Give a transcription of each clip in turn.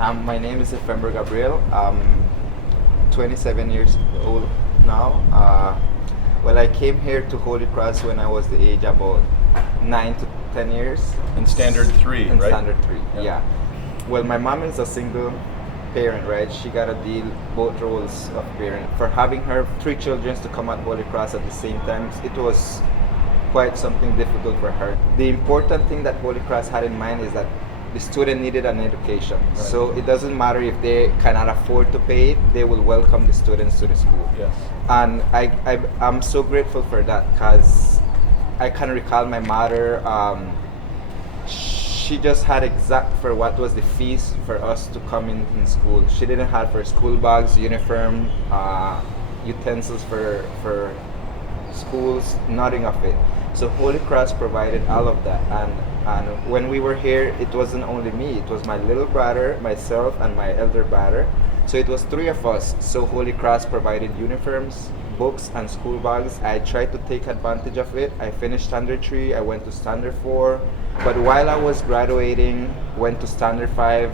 My name is Efember Gabriel. I'm 27 years old now. Well, I came here to Holy Cross when I was the age about 9 to 10 years. In Standard 3, In right? Standard 3, yeah. Well, my mom is a single parent, right? She got to deal both roles of parent. For having her 3 children to come at Holy Cross at the same time, it was quite something difficult for her. The important thing that Holy Cross had in mind is that the student needed an education. Right. So it doesn't matter if they cannot afford to pay it, they will welcome the students to the school. Yes. And I'm so grateful for that, because I can recall my mother, she just had exact for what was the fees for us to come in school. She didn't have for school bags, uniform, utensils for schools, nothing of it. So Holy Cross provided all of that, and when we were here, it wasn't only me, it was my little brother, myself, and my elder brother. So it was 3 of us. So Holy Cross provided uniforms, books, and school bags. I tried to take advantage of it. I finished Standard 3, I went to Standard 4, but while I was graduating, went to Standard 5,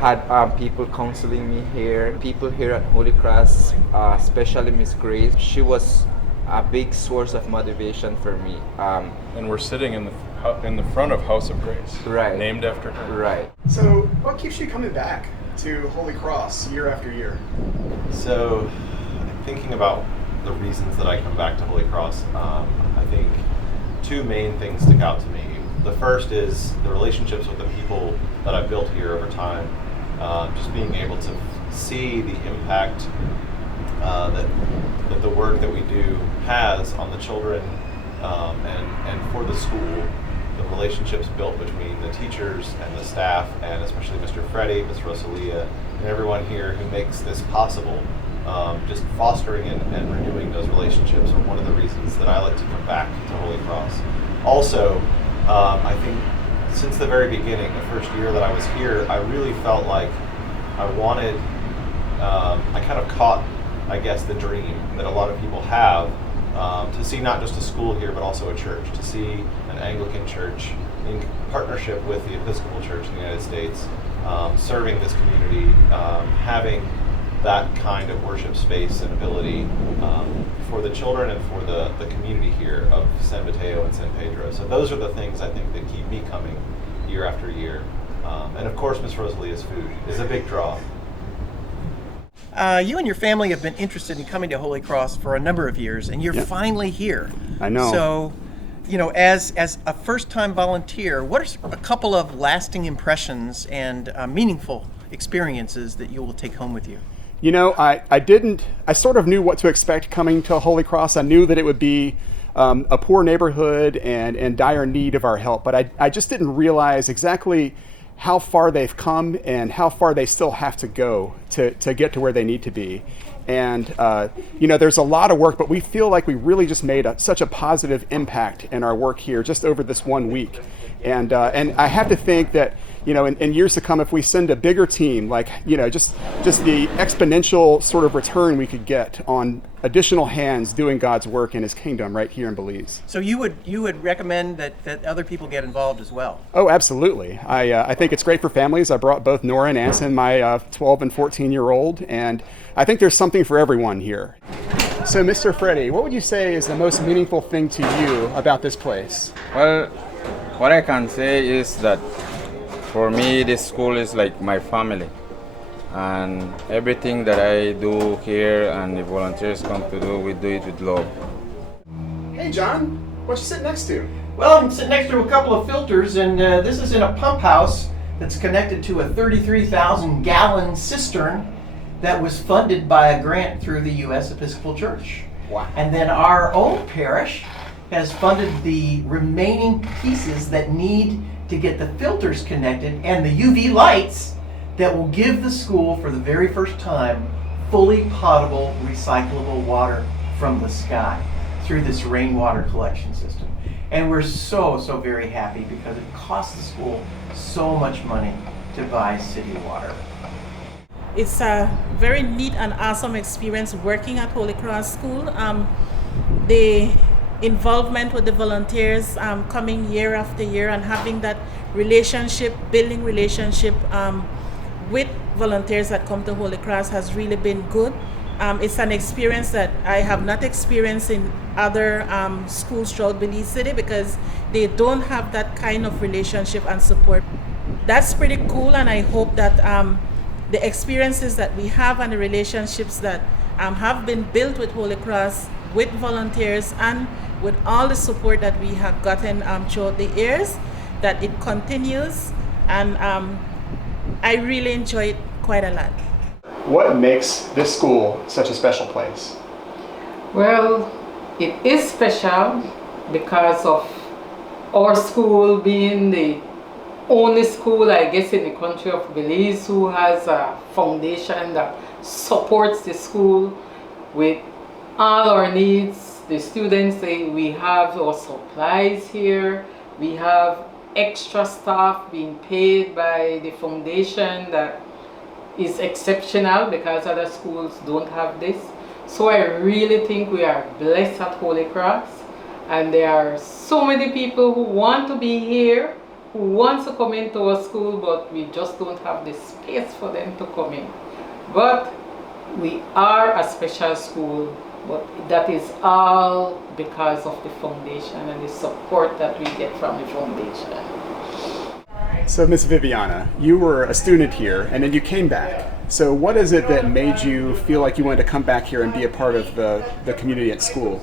had people counseling me here, people here at Holy Cross, especially Miss Grace. She was a big source of motivation for me. And we're sitting in the front of House of Grace, Right. named after her. Right. So, what keeps you coming back to Holy Cross year after year? So, thinking about the reasons that I come back to Holy Cross, I think 2 main things stick out to me. The first is the relationships with the people that I've built here over time. Just being able to see the impact that the work that we do has on the children and for the school. The relationships built between the teachers and the staff, and especially Mr. Freddie, Ms. Rosalia, and everyone here who makes this possible. Just fostering and renewing those relationships are one of the reasons that I like to come back to Holy Cross. Also, I think since the very beginning, the first year that I was here, I really felt like I wanted, I kind of caught, I guess, the dream that a lot of people have, to see not just a school here, but also a church, to see an Anglican church in partnership with the Episcopal Church in the United States, serving this community, having that kind of worship space and ability for the children and for the community here of San Mateo and San Pedro. So those are the things I think that keep me coming year after year. And of course, Miss Rosalia's food is a big draw. You and your family have been interested in coming to Holy Cross for a number of years, and you're finally here. I know. So, as a first-time volunteer, what are a couple of lasting impressions and meaningful experiences that you will take home with you? I sort of knew what to expect coming to Holy Cross. I knew that it would be a poor neighborhood and dire need of our help, but I just didn't realize exactly how far they've come and how far they still have to go to get to where they need to be. And, there's a lot of work, but we feel like we really just made such a positive impact in our work here just over this 1 week. And I have to think that, in years to come, if we send a bigger team, like, just the exponential sort of return we could get on additional hands doing God's work in His kingdom right here in Belize. So you would recommend that other people get involved as well? Oh, absolutely. I think it's great for families. I brought both Nora and Anson, my 12 and 14-year-old, and I think there's something for everyone here. So, Mr. Freddie, what would you say is the most meaningful thing to you about this place? Well, what I can say is that for me, this school is like my family. And everything that I do here and the volunteers come to do, we do it with love. Hey, John, what you sit next to? Well, I'm sitting next to a couple of filters, and this is in a pump house that's connected to a 33,000-gallon cistern that was funded by a grant through the U.S. Episcopal Church. Wow. And then our own parish has funded the remaining pieces that need to get the filters connected and the UV lights that will give the school, for the very first time, fully potable, recyclable water from the sky through this rainwater collection system. And we're so very happy, because it costs the school so much money to buy city water. It's a very neat and awesome experience working at Holy Cross School. The involvement with the volunteers coming year after year and having that relationship, building relationship with volunteers that come to Holy Cross has really been good. It's an experience that I have not experienced in other schools throughout Belize City because they don't have that kind of relationship and support. That's pretty cool, and I hope that the experiences that we have and the relationships that have been built with Holy Cross, with volunteers, and with all the support that we have gotten throughout the years, that it continues, and I really enjoy it quite a lot. What makes this school such a special place? Well, it is special because of our school being the only school, I guess, in the country of Belize who has a foundation that supports the school with all our needs. The students, we have our supplies here. We have extra staff being paid by the foundation that is exceptional because other schools don't have this. So I really think we are blessed at Holy Cross, and there are so many people who want to be here, who want to come into our school, but we just don't have the space for them to come in. But we are a special school, but that is all because of the foundation and the support that we get from the foundation. So, Miss Viviana, you were a student here, and then you came back. So what is it that made you feel like you wanted to come back here and be a part of the community at school?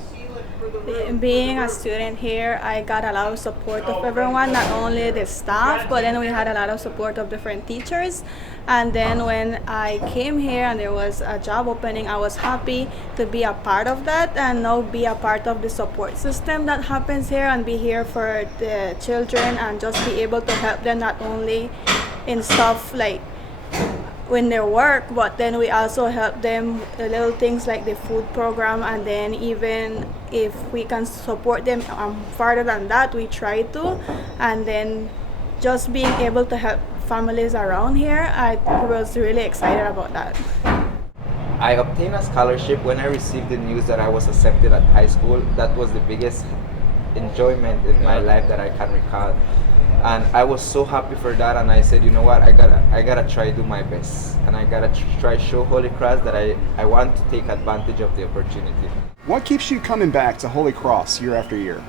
Being a student here, I got a lot of support of everyone, not only the staff, but then we had a lot of support of different teachers. And then when I came here and there was a job opening, I was happy to be a part of that and now be a part of the support system that happens here and be here for the children and just be able to help them not only in stuff like when they work, but then we also help them the little things like the food program, and then even if we can support them further than that, we try to. And then just being able to help families around here, I was really excited about that. I obtained a scholarship when I received the news that I was accepted at high school. That was the biggest enjoyment in my life that I can recall. And I was so happy for that, and I said, you know what, I gotta try do my best, and I gotta try show Holy Cross that I want to take advantage of the opportunity. What keeps you coming back to Holy Cross year after year?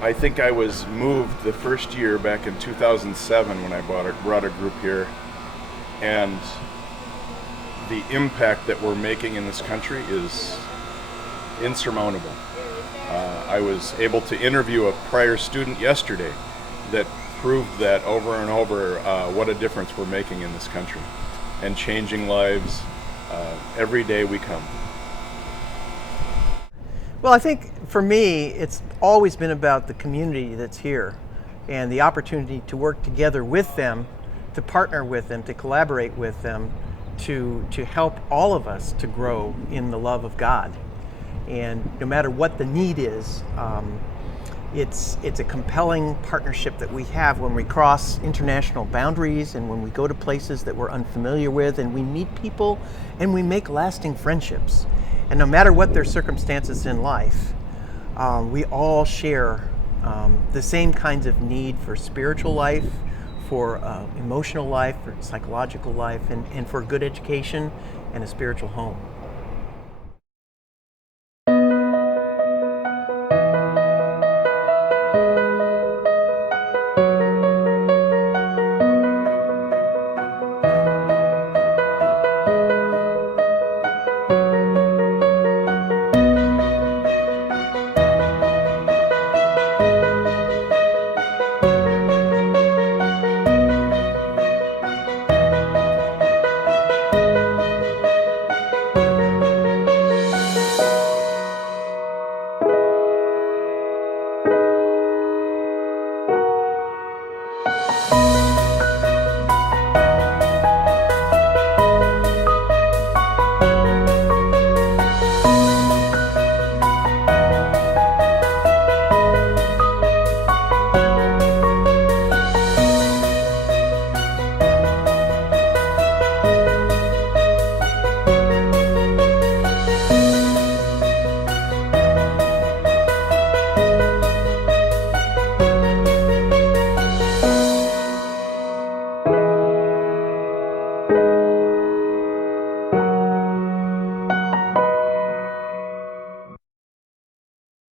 I think I was moved the first year back in 2007 when I brought a group here, and the impact that we're making in this country is insurmountable. I was able to interview a prior student yesterday that proved that over and over what a difference we're making in this country and changing lives every day we come. Well, I think for me, it's always been about the community that's here and the opportunity to work together with them, to partner with them, to collaborate with them, to help all of us to grow in the love of God. And no matter what the need is, it's a compelling partnership that we have when we cross international boundaries and when we go to places that we're unfamiliar with, and we meet people and we make lasting friendships. And no matter what their circumstances in life, we all share the same kinds of need for spiritual life, for emotional life, for psychological life, and for good education and a spiritual home. you.